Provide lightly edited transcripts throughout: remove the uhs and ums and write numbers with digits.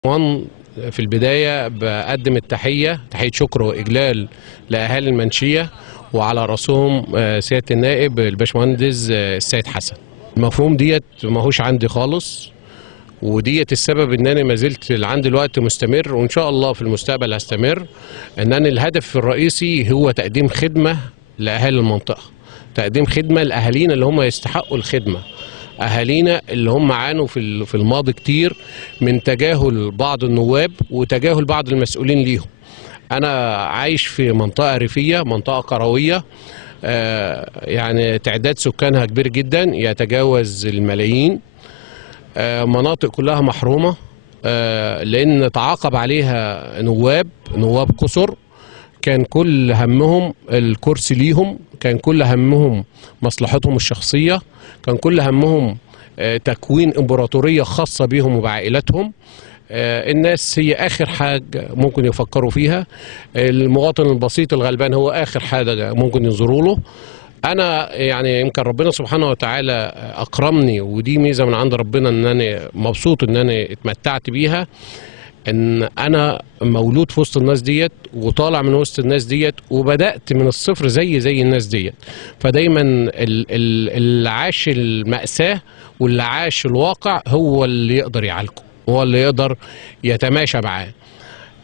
في البداية بقدم تحية شكر وإجلال لأهالي المنشية، وعلى رأسهم سيادة النائب الباشمهندس السيد حسن. المفهوم ديت ماهوش عندي خالص، وديت السبب ان انا ما زلت لعند الوقت مستمر، وان شاء الله في المستقبل هستمر. ان انا الهدف الرئيسي هو تقديم خدمة لأهالي المنطقة، تقديم خدمة لأهالينا اللي هم يستحقوا الخدمة، أهالينا اللي هم عانوا في الماضي كتير من تجاهل بعض النواب وتجاهل بعض المسؤولين ليهم. أنا عايش في منطقة ريفية، منطقة قروية، يعني تعداد سكانها كبير جدا يتجاوز الملايين، مناطق كلها محرومة، لأن تعاقب عليها نواب كثر، كان كل همهم الكرسي ليهم، كان كل همهم مصلحتهم الشخصية، كان كل همهم تكوين إمبراطورية خاصة بهم وبعائلاتهم. الناس هي آخر حاجة ممكن يفكروا فيها، المواطن البسيط الغلبان هو آخر حاجة ممكن ينظروا له. أنا يعني يمكن ربنا سبحانه وتعالى أكرمني، ودي ميزة من عند ربنا، إن أنا مبسوط إن أنا اتمتعت بيها، ان انا مولود في وسط الناس ديت وطالع من وسط الناس ديت وبدات من الصفر زي الناس ديت. فدايما اللي عاش المأساة واللي عاش الواقع هو اللي يقدر يعالجه، هو اللي يقدر يتماشى معاه.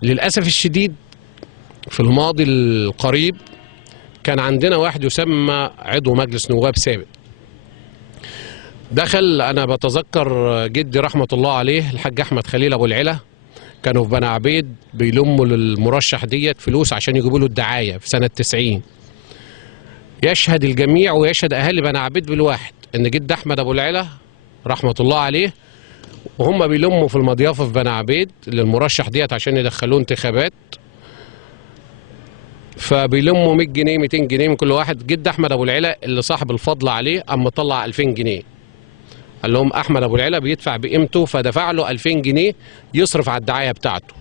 للاسف الشديد في الماضي القريب كان عندنا واحد يسمى عضو مجلس نواب سابق، دخل، انا بتذكر جدي رحمه الله عليه الحاج احمد خليل ابو العلا، كانوا في بني عبيد بيلموا للمرشح ديت فلوس عشان يجيبوا له الدعايه في سنه 90. يشهد الجميع ويشهد اهالي بني عبيد بالواحد ان جد احمد ابو العلا رحمه الله عليه وهم بيلموا في المضيافه في بني عبيد للمرشح ديت عشان يدخلوه انتخابات، فبيلموا 100 جنيه 200 جنيه من كل واحد. جد احمد ابو العلا اللي صاحب الفضل عليه قام مطلع 2000 جنيه، قال لهم احمد ابو العلا بيدفع بقيمته، فدفع له 2000 جنيه يصرف على الدعايه بتاعته.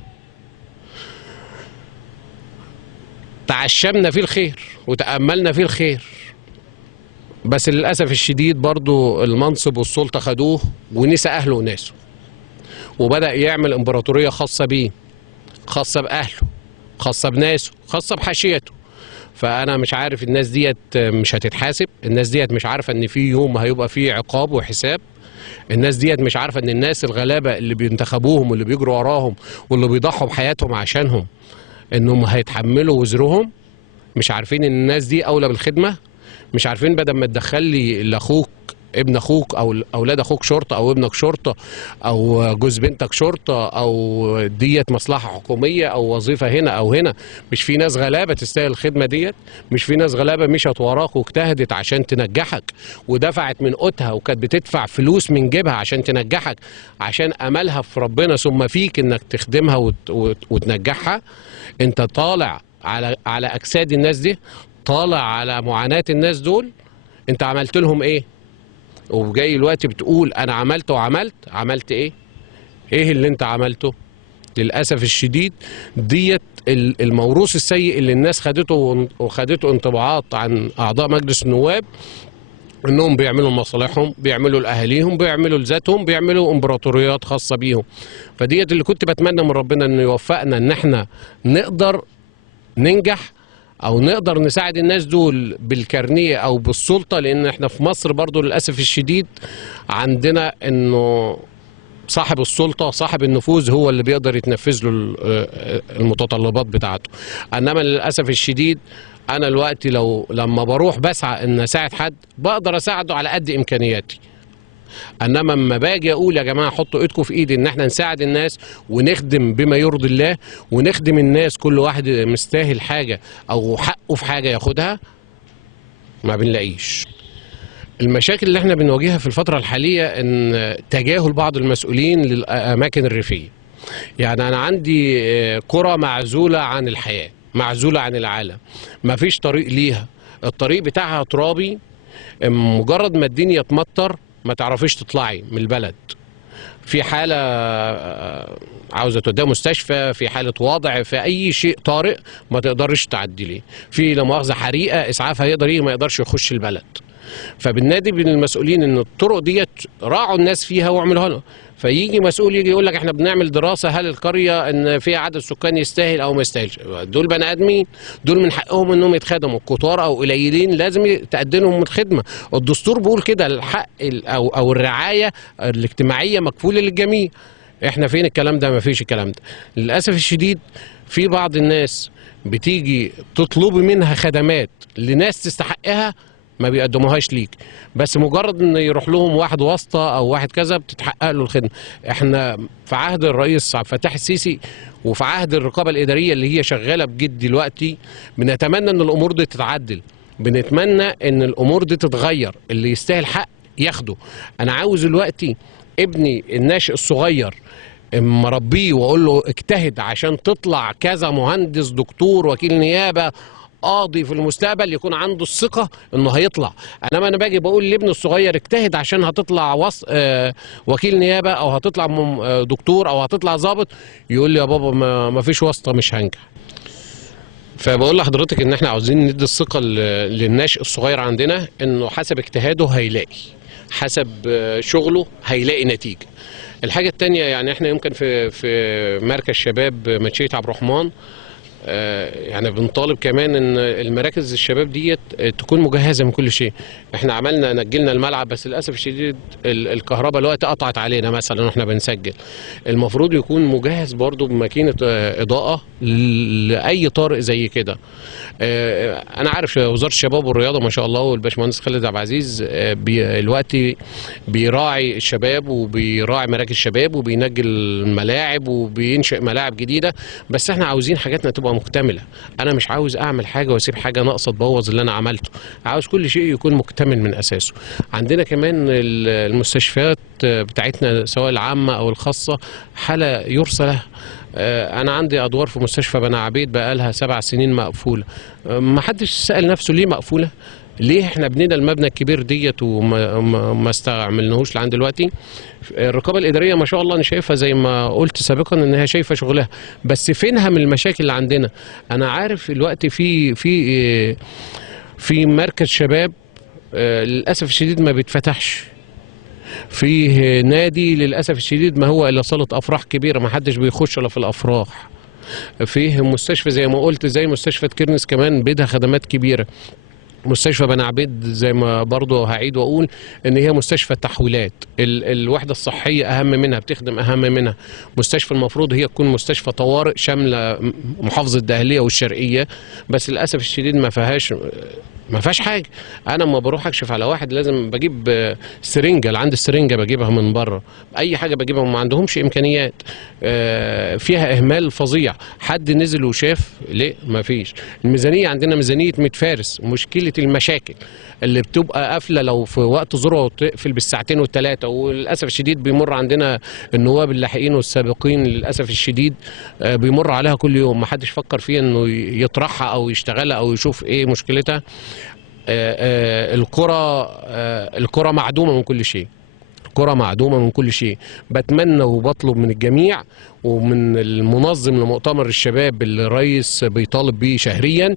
تعشمنا فيه الخير وتأملنا فيه الخير، بس للأسف الشديد برضو المنصب والسلطة خدوه ونسى أهله وناسه، وبدأ يعمل إمبراطورية خاصة بيه، خاصة بأهله، خاصة بناسه، خاصة بحاشيته. فأنا مش عارف الناس ديت مش هتتحاسب، الناس ديت مش عارفة إن في يوم هيبقى فيه عقاب وحساب، الناس ديت مش عارفة إن الناس الغلابة اللي بينتخبوهم واللي بيجروا وراهم واللي بيضحوا بحياتهم عشانهم إنهم هيتحملوا وزرهم. مش عارفين ان الناس دي اولى بالخدمه، مش عارفين بدل ما تدخل لي لاخوك ابن اخوك او اولاد اخوك شرطه او ابنك شرطه او جوز بنتك شرطه او ديت مصلحه حكوميه او وظيفه هنا او هنا. مش في ناس غلابه تستاهل الخدمه ديت؟ مش في ناس غلابه مشت وراك واجتهدت عشان تنجحك ودفعت من قوتها وكانت بتدفع فلوس من جيبها عشان تنجحك، عشان املها في ربنا ثم فيك انك تخدمها وتنجحها؟ انت طالع على اجساد الناس دي، طالع على معاناة الناس دول، انت عملت لهم ايه؟ وجاي الوقت بتقول انا عملت عملت ايه؟ ايه اللي انت عملته؟ للاسف الشديد ديت الموروث السيء اللي الناس خدته انطباعات عن اعضاء مجلس النواب، انهم بيعملوا مصالحهم، بيعملوا لاهاليهم، بيعملوا لذاتهم، بيعملوا امبراطوريات خاصه بيهم. فديت اللي كنت بتمنى من ربنا انه يوفقنا ان احنا نقدر ننجح او نقدر نساعد الناس دول بالكارنيه او بالسلطه، لان احنا في مصر برضو للاسف الشديد عندنا انه صاحب السلطه صاحب النفوذ هو اللي بيقدر يتنفذ له المتطلبات بتاعته. انما للاسف الشديد انا دلوقتي لما بروح بسعى ان اساعد حد بقدر اساعده على قد امكانياتي، انما اما باجي اقول يا جماعه حطوا ايدكم في ايدي ان احنا نساعد الناس ونخدم بما يرضي الله ونخدم الناس، كل واحد مستاهل حاجه او حقه في حاجه ياخدها، ما بنلاقيش. المشاكل اللي احنا بنواجهها في الفتره الحاليه ان تجاهل بعض المسؤولين للاماكن الريفيه. يعني انا عندي قرى معزوله عن الحياه، معزوله عن العالم، ما فيش طريق ليها، الطريق بتاعها ترابي، مجرد ما الدنيا تمطر ما تعرفيش تطلعي من البلد. في حالة عاوزة توديها مستشفى، في حالة وضع، في أي شيء طارئ ما تقدرش تعدي ليه، في لا مؤاخذة حريقة إسعاف هيقدر ما يقدرش يخش البلد. فبالنادي بين المسؤولين إن الطرق ديت راعوا الناس فيها واعملوها لهم. فيجي مسؤول يجي يقول لك احنا بنعمل دراسه هل القريه ان فيها عدد سكان يستاهل او ما يستاهلش. دول بني ادمين، دول من حقهم انهم يتخدموا، كتار او قليلين لازم تقدم لهم الخدمه. الدستور بيقول كده الحق او الرعايه الاجتماعيه مكفوله للجميع. احنا فين الكلام ده؟ ما فيش الكلام ده للاسف الشديد. في بعض الناس بتيجي تطلب منها خدمات لناس تستحقها ما بيقدموهاش ليك، بس مجرد ان يروح لهم واحد واسطه او واحد كذا بتتحقق له الخدمه. احنا في عهد الرئيس عبد الفتاح السيسي وفي عهد الرقابه الاداريه اللي هي شغاله بجد دلوقتي بنتمنى ان الامور دي تتعدل، بنتمنى ان الامور دي تتغير، اللي يستاهل حق ياخده. انا عاوز دلوقتي ابني الناشئ الصغير مربيه واقول له اجتهد عشان تطلع كذا مهندس دكتور وكيل نيابه قاضي في المستقبل، يكون عنده الثقه انه هيطلع. انما انا باجي بقول لابني الصغير اجتهد عشان هتطلع وكيل نيابه او هتطلع دكتور او هتطلع ضابط، يقول لي يا بابا ما فيش واسطه مش هنجح. فبقول لحضرتك ان احنا عاوزين ندي الثقه للناشئ الصغير عندنا انه حسب اجتهاده هيلاقي، حسب شغله هيلاقي نتيجه. الحاجه الثانيه يعني احنا يمكن في مركز شباب منشيه عبد الرحمن يعني بنطالب كمان ان المراكز الشباب ديت تكون مجهزه من كل شيء. احنا عملنا نجلنا الملعب بس للاسف الشديد الكهرباء الوقت قطعت علينا مثلا واحنا بنسجل. المفروض يكون مجهز برضو بماكينه اضاءه لاي طارئ زي كده. انا عارف وزاره الشباب والرياضه ما شاء الله والباشمهندس خالد عبد العزيز الوقت بيراعي الشباب وبيراعي مراكز الشباب وبينجل الملاعب وبينشئ ملاعب جديده، بس احنا عاوزين حاجاتنا تبقى مكتمله. انا مش عاوز اعمل حاجه واسيب حاجه ناقصه تبوظ اللي انا عملته، عاوز كل شيء يكون مكتمل من اساسه. عندنا كمان المستشفيات بتاعتنا سواء العامه او الخاصه حاله يرثى لها. انا عندي ادوار في مستشفى بني عبيد بقى لها 7 سنين مقفوله، ما حدش سأل نفسه ليه مقفوله؟ ليه احنا بنينا المبنى الكبير ديت وما استعملناهوش لعند دلوقتي؟ الرقابه الاداريه ما شاء الله انا شايفها زي ما قلت سابقا انها شايفه شغلها، بس فينها من المشاكل اللي عندنا؟ انا عارف الوقت في مركز شباب للاسف الشديد ما بيتفتحش، فيه نادي للاسف الشديد ما هو الا صاله افراح كبيره ما حدش بيخش الا في الافراح، فيه مستشفى زي ما قلت زي مستشفى كيرنس كمان بدها خدمات كبيره. مستشفى بني عبيد زي ما برضه هعيد واقول ان هي مستشفى تحويلات، الوحده الصحيه اهم منها بتخدم اهم منها. مستشفى المفروض هي تكون مستشفى طوارئ شامله محافظه الدقهليه والشرقيه، بس للاسف الشديد ما فيهاش حاجه. انا لما بروح اكشف على واحد لازم بجيب سرنجه، اللي عندي السرنجه بجيبها من بره، اي حاجه بجيبها ما عندهمش امكانيات، فيها اهمال فظيع. حد نزل وشاف؟ ليه؟ ما فيش. الميزانيه عندنا ميزانيه 100 فارس. مشكله المشاكل اللي بتبقى قافله لو في وقت ذروه وتقفل بالساعتين والثلاثه، وللاسف الشديد بيمر عندنا النواب اللاحقين والسابقين للاسف الشديد بيمر عليها كل يوم، ما حدش فكر فيها انه يطرحها او يشتغلها او يشوف ايه مشكلتها. القرى معدومه من كل شيء، القرى معدومه من كل شيء. بتمنى وبطلب من الجميع ومن المنظم لمؤتمر الشباب اللي الرئيس بيطالب بيه شهريا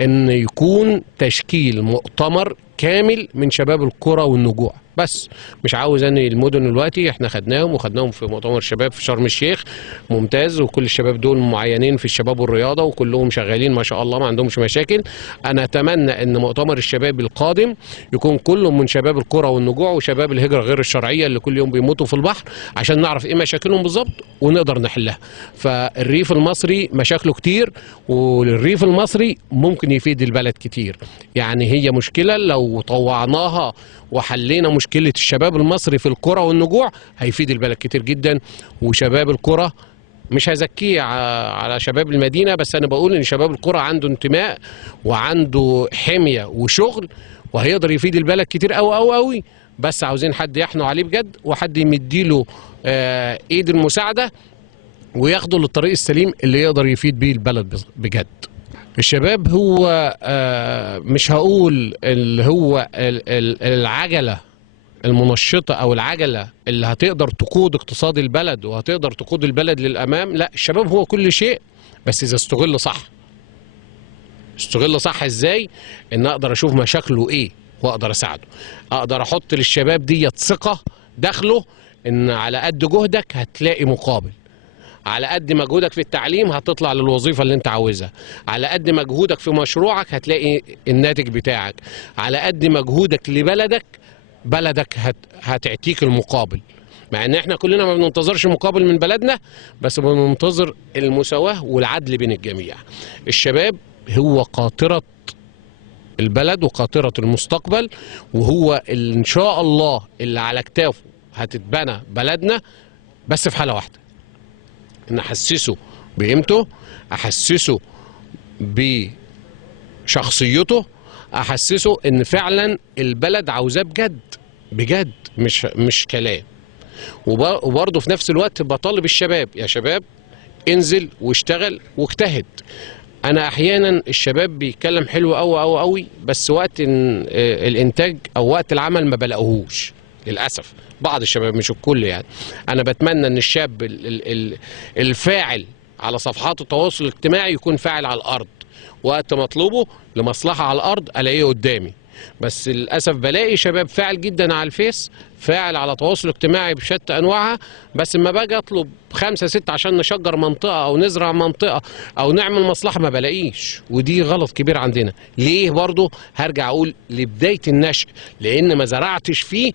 ان يكون تشكيل مؤتمر كامل من شباب القرى والنجوع. بس مش عاوز اني المدن دلوقتي احنا خدناهم في مؤتمر الشباب في شرم الشيخ ممتاز، وكل الشباب دول معينين في الشباب والرياضه وكلهم شغالين ما شاء الله ما عندهمش مشاكل. انا اتمنى ان مؤتمر الشباب القادم يكون كله من شباب القرى والنجوع وشباب الهجره غير الشرعيه اللي كل يوم بيموتوا في البحر، عشان نعرف ايه مشاكلهم بالظبط ونقدر نحلها. فالريف المصري مشاكله كتير، والريف المصري ممكن يفيد البلد كتير. يعني هي مشكله لو طوعناها وحلينا مشكلة الشباب المصري في القرى والنجوع هيفيد البلد كتير جدا. وشباب القرى مش هزكيه على شباب المدينة، بس أنا بقول إن شباب القرى عنده انتماء وعنده حمية وشغل وهيقدر يفيد البلد كتير أوي أوي أوي، بس عاوزين حد يحنوا عليه بجد وحد يمديله إيد المساعدة وياخده للطريق السليم اللي يقدر يفيد بيه البلد بجد. الشباب هو مش هقول اللي هو العجلة المنشطة أو العجلة اللي هتقدر تقود اقتصاد البلد وهتقدر تقود البلد للأمام، لا، الشباب هو كل شيء بس إذا استغل صح. استغل صح إزاي؟ إن أقدر أشوف مشاكله إيه وأقدر أساعده، أقدر أحط للشباب دي ثقة داخله ان على قد جهدك هتلاقي مقابل، على قد مجهودك في التعليم هتطلع للوظيفة اللي انت عاوزها، على قد مجهودك في مشروعك هتلاقي الناتج بتاعك، على قد مجهودك لبلدك بلدك هتعطيك المقابل. مع ان احنا كلنا ما بننتظرش مقابل من بلدنا، بس بننتظر المساواة والعدل بين الجميع. الشباب هو قاطرة البلد وقاطرة المستقبل، وهو اللي ان شاء الله اللي على كتافه هتتبنى بلدنا، بس في حالة واحدة، ان احسسه بقيمته، احسسه بشخصيته، احسسه ان فعلا البلد عاوزاه بجد بجد، مش كلام. وبرضه في نفس الوقت بطالب الشباب، يا شباب انزل واشتغل واجتهد. انا احيانا الشباب بيتكلم حلو قوي قوي قوي، بس وقت الانتاج او وقت العمل ما بلاقوهوش للاسف. بعض الشباب مش الكل يعني. انا بتمنى ان الشاب الفاعل على صفحات التواصل الاجتماعي يكون فاعل على الارض، وقت مطلوبه لمصلحة على الارض الاقيه قدامي. بس للاسف بلاقي شباب فاعل جدا على الفيس، فاعل على التواصل الاجتماعي بشتى انواعها، بس لما باجي اطلب 5 6 عشان نشجر منطقه او نزرع منطقه او نعمل مصلحه ما بلاقيش. ودي غلط كبير عندنا. ليه؟ برضه هرجع اقول لبدايه النشء، لان ما زرعتش فيه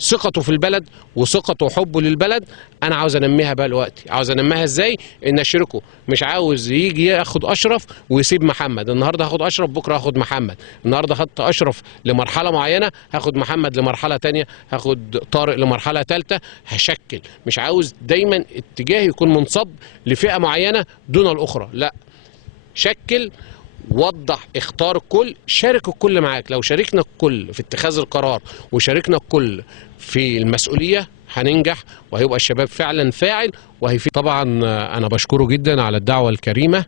ثقته في البلد وثقته وحبه للبلد. انا عاوز انميها بقى دلوقتي. عاوز انميها ازاي؟ ان اشركه. مش عاوز يجي ياخد اشرف ويسيب محمد. النهارده هاخد اشرف، بكره هاخد محمد. النهارده خدت اشرف لمرحله معينه، هاخد محمد لمرحله تانية، هاخد طارق لمرحله ثالثه. هشكل. مش عاوز دايما اتجاهي يكون منصب لفئه معينه دون الاخرى، لا. شكل، وضح، اختار الكل، شارك الكل معاك. لو شاركنا الكل في اتخاذ القرار وشاركنا الكل في المسؤولية هننجح، وهيبقى الشباب فعلا فاعل وهيفيد. طبعا انا بشكره جدا على الدعوة الكريمة.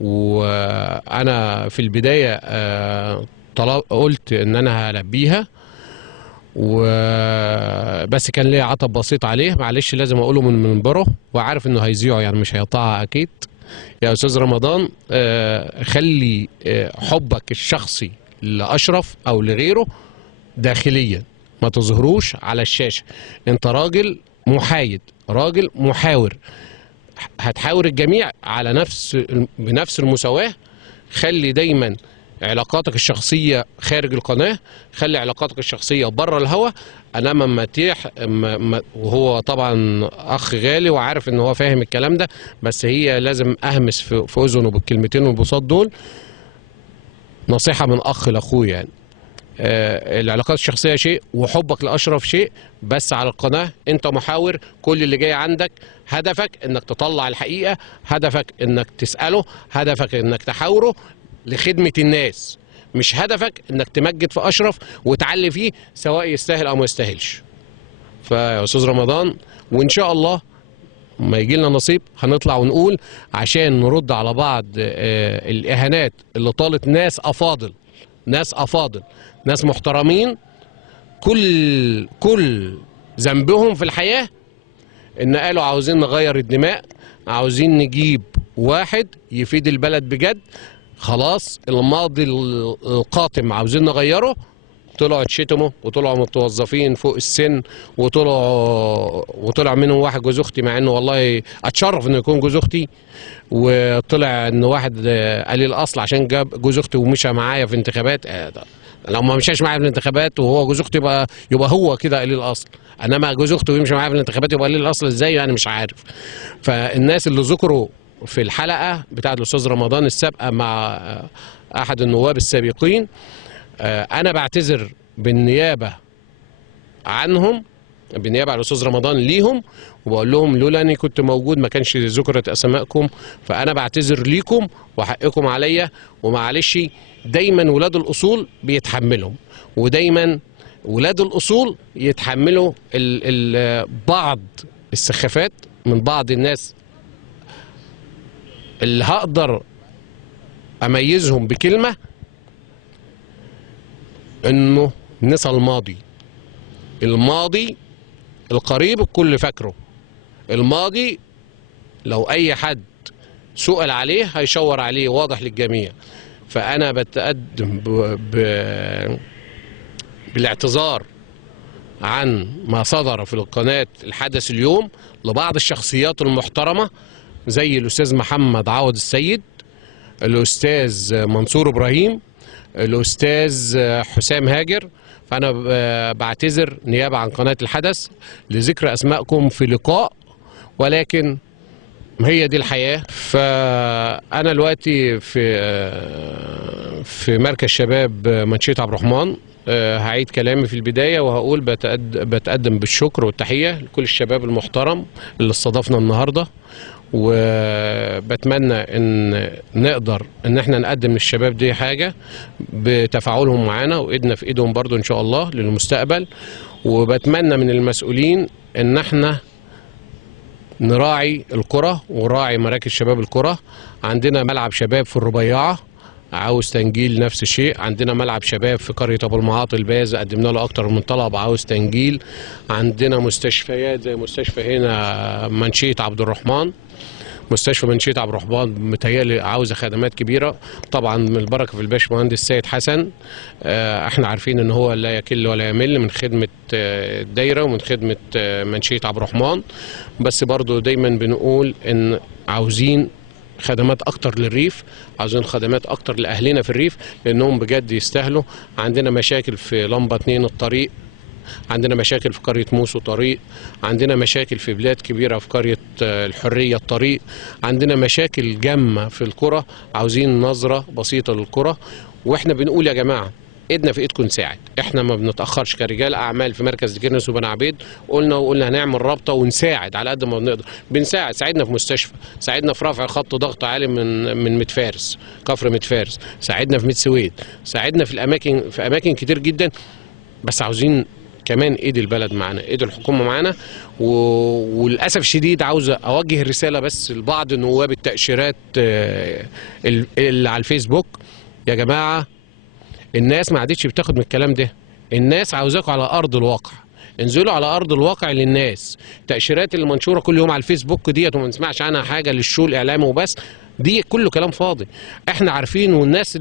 وانا في البداية قلت ان انا هلبيها، وبس كان ليا عطب بسيط عليه، معلش لازم اقوله من منبره، وعارف انه هيذيعه يعني مش هيقطعها اكيد. يا أستاذ رمضان، خلي حبك الشخصي لأشرف أو لغيره داخليا، ما تظهروش على الشاشة. أنت راجل محايد، راجل محاور، هتحاور الجميع على بنفس المساواة. خلي دايما علاقاتك الشخصية خارج القناة، خلي علاقاتك الشخصية بره الهوا. انا مماتيح وهو طبعا اخ غالي وعارف ان هو فاهم الكلام ده، بس هي لازم اهمس في اذنه بالكلمتين والبساط دول. نصيحة من اخ لاخوه يعني. العلاقات الشخصية شيء وحبك لأشرف شيء، بس على القناة انت محاور. كل اللي جاي عندك هدفك انك تطلع الحقيقة، هدفك انك تسأله، هدفك انك تحاوره لخدمة الناس. مش هدفك انك تمجد في اشرف وتعلي فيه سواء يستاهل او ما يستاهلش. فيا استاذ رمضان، وان شاء الله ما يجي لنا نصيب هنطلع ونقول عشان نرد على بعض الاهانات اللي طالت ناس افاضل، ناس افاضل، ناس محترمين، كل ذنبهم في الحياة ان قالوا عاوزين نغير الدماء، عاوزين نجيب واحد يفيد البلد بجد. خلاص الماضي القاتم عاوزين نغيره. طلعوا اتشتموا وطلعوا متوظفين فوق السن، وطلع منهم واحد جوز اختي، مع انه والله اتشرف انه يكون جوز اختي. وطلع ان واحد قليل الاصل عشان جاب جوز اختي ومشى معايا في انتخابات. لو ما مشاش معايا في الانتخابات وهو جوز اختي يبقى هو كده قليل الاصل. انما جوز اختي ويمشي معايا في الانتخابات يبقى قليل الاصل ازاي؟ يعني مش عارف. فالناس اللي ذكروا في الحلقة بتاعت الأستاذ رمضان السابقة مع أحد النواب السابقين، أنا بعتذر بالنيابة عنهم، بالنيابة على الأستاذ رمضان ليهم، وبقول لهم لولا أني كنت موجود ما كانش ذكرت أسماءكم. فأنا بعتذر ليكم وحقكم عليا. ومعلش دايما ولاد الأصول بيتحملهم، ودايما ولاد الأصول يتحملوا بعض السخافات من بعض الناس اللي هقدر اميزهم بكلمة، انه نسى الماضي القريب الكل فاكره. الماضي لو اي حد سؤال عليه هيشور عليه واضح للجميع. فانا بتقدم بالاعتذار عن ما صدر في القناة الحدث اليوم لبعض الشخصيات المحترمة زي الأستاذ محمد عوض السيد، الأستاذ منصور إبراهيم، الأستاذ حسام هاجر. فأنا بعتذر نيابة عن قناة الحدث لذكر أسمائكم في لقاء، ولكن هي دي الحياة. فأنا دلوقتي في مركز شباب منشية عبد الرحمن. هعيد كلامي في البداية وهقول بتقدم بالشكر والتحية لكل الشباب المحترم اللي استضافنا النهاردة، وبتمنى ان نقدر ان احنا نقدم للشباب دي حاجة بتفاعلهم معانا وايدنا في ايدهم برضو ان شاء الله للمستقبل. وبتمنى من المسؤولين ان احنا نراعي القرى ونراعي مراكز شباب القرى. عندنا ملعب شباب في الربيعة عاوز تنجيل، نفس الشيء. عندنا ملعب شباب في قرية أبو المعاطي الباز قدمنا له أكتر من طلب عاوز تنجيل. عندنا مستشفيات زي مستشفى هنا منشية عبد الرحمن، مستشفى منشية عبد الرحمن متهيألي عاوزة خدمات كبيرة طبعا من البركة في الباشمهندس سيد حسن. احنا عارفين ان هو لا يكل ولا يمل من خدمة الدايرة ومن خدمة منشية عبد الرحمن، بس برضو دايما بنقول ان عاوزين خدمات اكتر للريف، عاوزين خدمات اكتر لاهلنا في الريف لانهم بجد يستاهلوا. عندنا مشاكل في لمبة 2 الطريق، عندنا مشاكل في قرية موسو طريق، عندنا مشاكل في بلاد كبيرة في قرية الحرية الطريق، عندنا مشاكل جامة في القرى. عاوزين نظرة بسيطة للقرى، واحنا بنقول يا جماعة ايدنا في ايدكم نساعد. احنا ما بنتاخرش كرجال اعمال في مركز كيرنس وبني عبيد. قلنا هنعمل رابطه ونساعد على قد ما بنقدر. بنساعد، ساعدنا في مستشفى، ساعدنا في رفع خط ضغط عالي من ميت فارس، كفر ميت فارس، ساعدنا في ميت سويد، ساعدنا في اماكن كتير جدا. بس عاوزين كمان ايد البلد معانا، ايد الحكومه معانا. وللاسف الشديد عاوز اوجه رساله بس لبعض نواب التاشيرات اللي على الفيسبوك. يا جماعه الناس ما عادتش بتاخد من الكلام ده، الناس عاوزاكم على ارض الواقع. انزلوا على ارض الواقع للناس. التاشيرات اللي منشوره كل يوم على الفيسبوك ديت وما نسمعش عنها حاجه للشو الاعلامي وبس، دي كله كلام فاضي. احنا عارفين والناس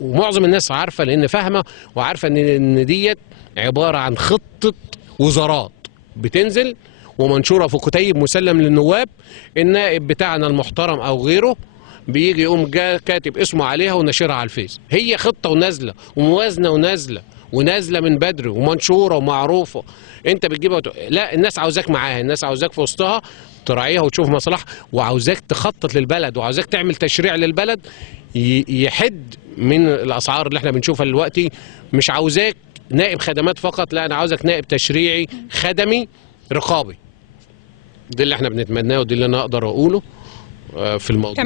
ومعظم الناس عارفه لان فاهمه وعارفه ان ديت عباره عن خطه وزارات بتنزل ومنشوره في كتيب مسلم للنواب. النائب بتاعنا المحترم او غيره بيجي يقوم كاتب اسمه عليها ونشرها على الفيس. هي خطه ونازله وموازنه ونازله من بدري ومنشوره ومعروفه. انت بتجيبها لا، الناس عاوزاك معاها، الناس عاوزاك في وسطها تراعيها وتشوف مصلحه، وعاوزاك تخطط للبلد، وعاوزاك تعمل تشريع للبلد يحد من الاسعار اللي احنا بنشوفها دلوقتي. مش عاوزاك نائب خدمات فقط، لا، انا عاوزك نائب تشريعي خدمي رقابي. ده اللي احنا بنتمناه ودي اللي انا اقدر اقوله في الموضوع.